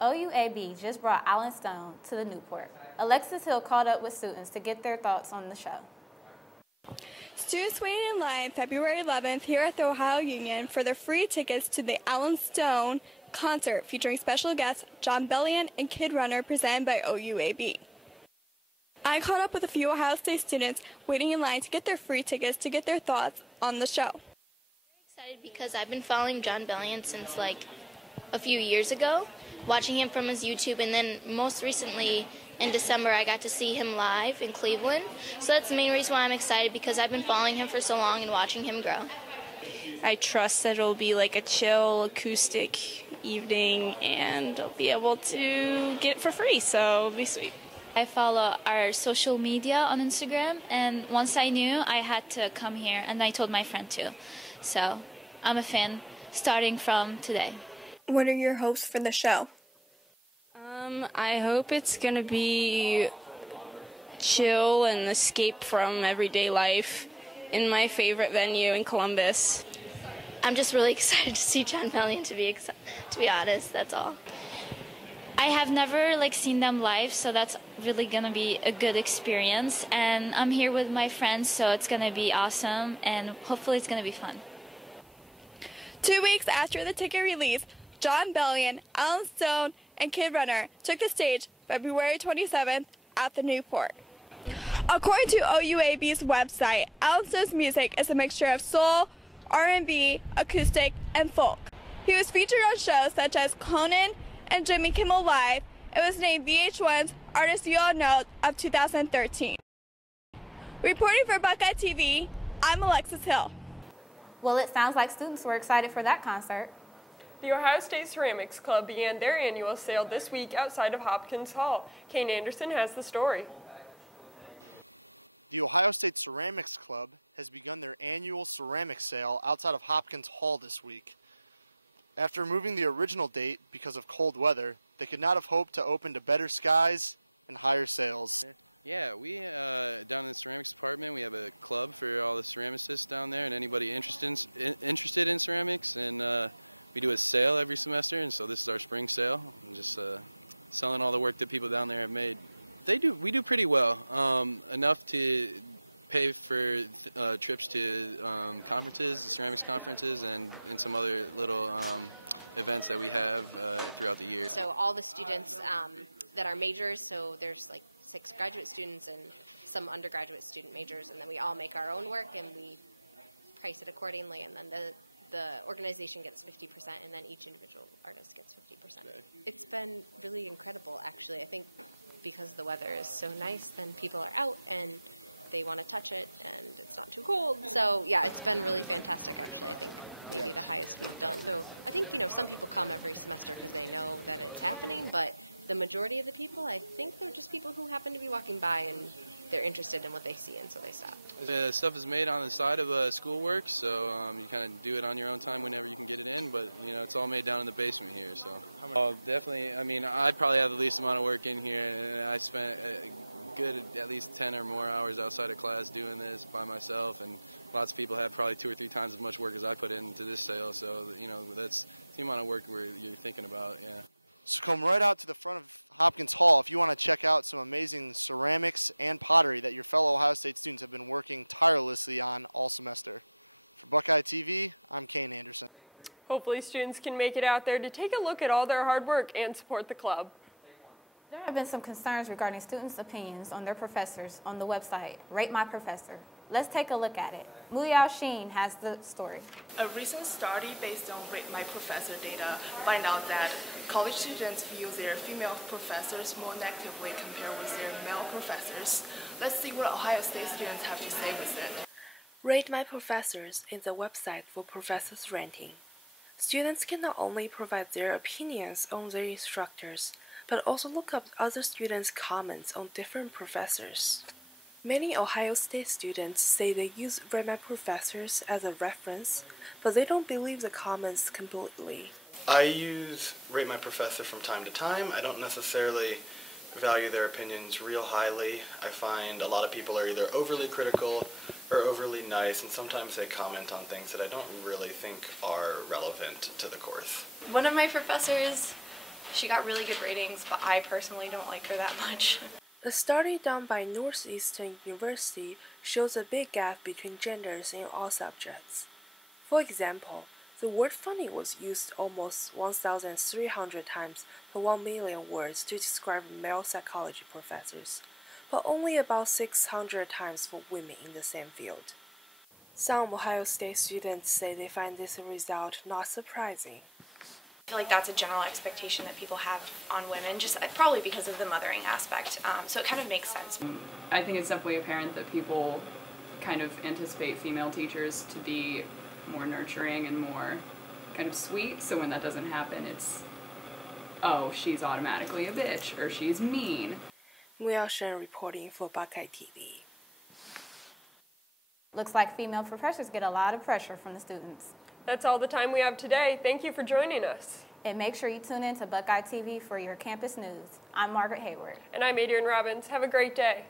OUAB just brought Alan Stone to the Newport. Alexis Hill caught up with students to get their thoughts on the show. Students waited in line February 11th here at the Ohio Union for their free tickets to the Alan Stone concert featuring special guests John Bellion and Kid Runner presented by OUAB. I caught up with a few Ohio State students waiting in line to get their free tickets to get their thoughts on the show. I'm excited because I've been following John Bellion since like a few years ago, watching him from his YouTube, and then most recently in December I got to see him live in Cleveland. So that's the main reason why I'm excited, because I've been following him for so long and watching him grow. I trust that it'll be like a chill acoustic evening and I'll be able to get it for free, so it'll be sweet. I follow our social media on Instagram, and once I knew I had to come here, and I told my friend too. So I'm a fan starting from today. What are your hopes for the show? I hope it's going to be chill and escape from everyday life in my favorite venue in Columbus. I'm just really excited to see John Bellion, to be honest, that's all. I have never seen them live, so that's really gonna be a good experience. And I'm here with my friends, so it's gonna be awesome, and hopefully it's gonna be fun. 2 weeks after the ticket release, John Bellion, Alan Stone, and Kid Runner took the stage February 27th at the Newport. According to OUAB's website, Alan Stone's music is a mixture of soul, R&B, acoustic, and folk. He was featured on shows such as Conan and Jimmy Kimmel Live. It was named VH1's Artist You All Know of 2013. Reporting for Buckeye TV, I'm Alexis Hill. Well, it sounds like students were excited for that concert. The Ohio State Ceramics Club began their annual sale this week outside of Hopkins Hall. Kane Anderson has the story. The Ohio State Ceramics Club has begun their annual ceramics sale outside of Hopkins Hall this week. After moving the original date because of cold weather, they could not have hoped to open to better skies and higher sales. Yeah, we down in the ceramics department, we have a club for all the ceramicists down there and anybody interested in ceramics, and we do a sale every semester, and so this is our spring sale, and just selling all the work that people down there have made. We do pretty well, enough to pay for trips to conferences, ceramics conferences, and some other little events that we have throughout the year. So all the students that are majors, so there's 6 graduate students and some undergraduate student majors, and then we all make our own work and we price it accordingly, and then the organization gets 50% and then each individual artist gets 50%. It's been really incredible, actually. I think because the weather is so nice, then people are out and they want to touch it and it's not too cold. So yeah, it's been really fantastic, actually. I think maybe the highest we've done. So I think, some people come every semester because they know that it's happening, but the majority of the people, I think they're just people who happen to be walking by and they're interested in what they see, and so they stop. The stuff is made on the side of schoolwork, so you kind of do it on your own time whenever you can get it in, but it's all made down in the basement here. So definitely, I probably have the least amount of work in here, and I spent good at least 10 or more hours outside of class doing this by myself, and lots of people have probably 2 or 3 times as much work as I put into this sale, so that's the amount of work you're thinking about. Yeah. So come right out to the front of Hopkins Hall if you want to check out some amazing ceramics and pottery that your fellow Ohio State students have been working tirelessly on all semester. For Buckeye TV, I'm Kane Anderson. Hopefully students can make it out there to take a look at all their hard work and support the club. There have been some concerns regarding students' opinions on their professors on the website, Rate My Professor. Let's take a look at it. Muyao Sheen has the story. A recent study based on Rate My Professor data find out that college students view their female professors more negatively compared with their male professors. Let's see what Ohio State students have to say with it. Rate My Professors is a website for professors' rating. Students can not only provide their opinions on their instructors, but also look up other students' comments on different professors. Many Ohio State students say they use Rate My Professors as a reference, but they don't believe the comments completely. I use Rate My Professor from time to time. I don't necessarily value their opinions real highly. I find a lot of people are either overly critical or overly nice, and sometimes they comment on things that I don't really think are relevant to the course. One of my professors She got really good ratings, but I personally don't like her that much. A study done by Northeastern University shows a big gap between genders in all subjects. For example, the word funny was used almost 1,300 times per 1 million words to describe male psychology professors, but only about 600 times for women in the same field. Some Ohio State students say they find this result not surprising. I feel like that's a general expectation that people have on women, just probably because of the mothering aspect, so it kind of makes sense. I think it's definitely apparent that people kind of anticipate female teachers to be more nurturing and more kind of sweet, so when that doesn't happen, it's, oh, she's automatically a bitch, or she's mean. Muya Shen reporting for Buckeye TV. Looks like female professors get a lot of pressure from the students. That's all the time we have today. Thank you for joining us. And make sure you tune in to Buckeye TV for your campus news. I'm Margaret Hayward. And I'm Adrian Robbins. Have a great day.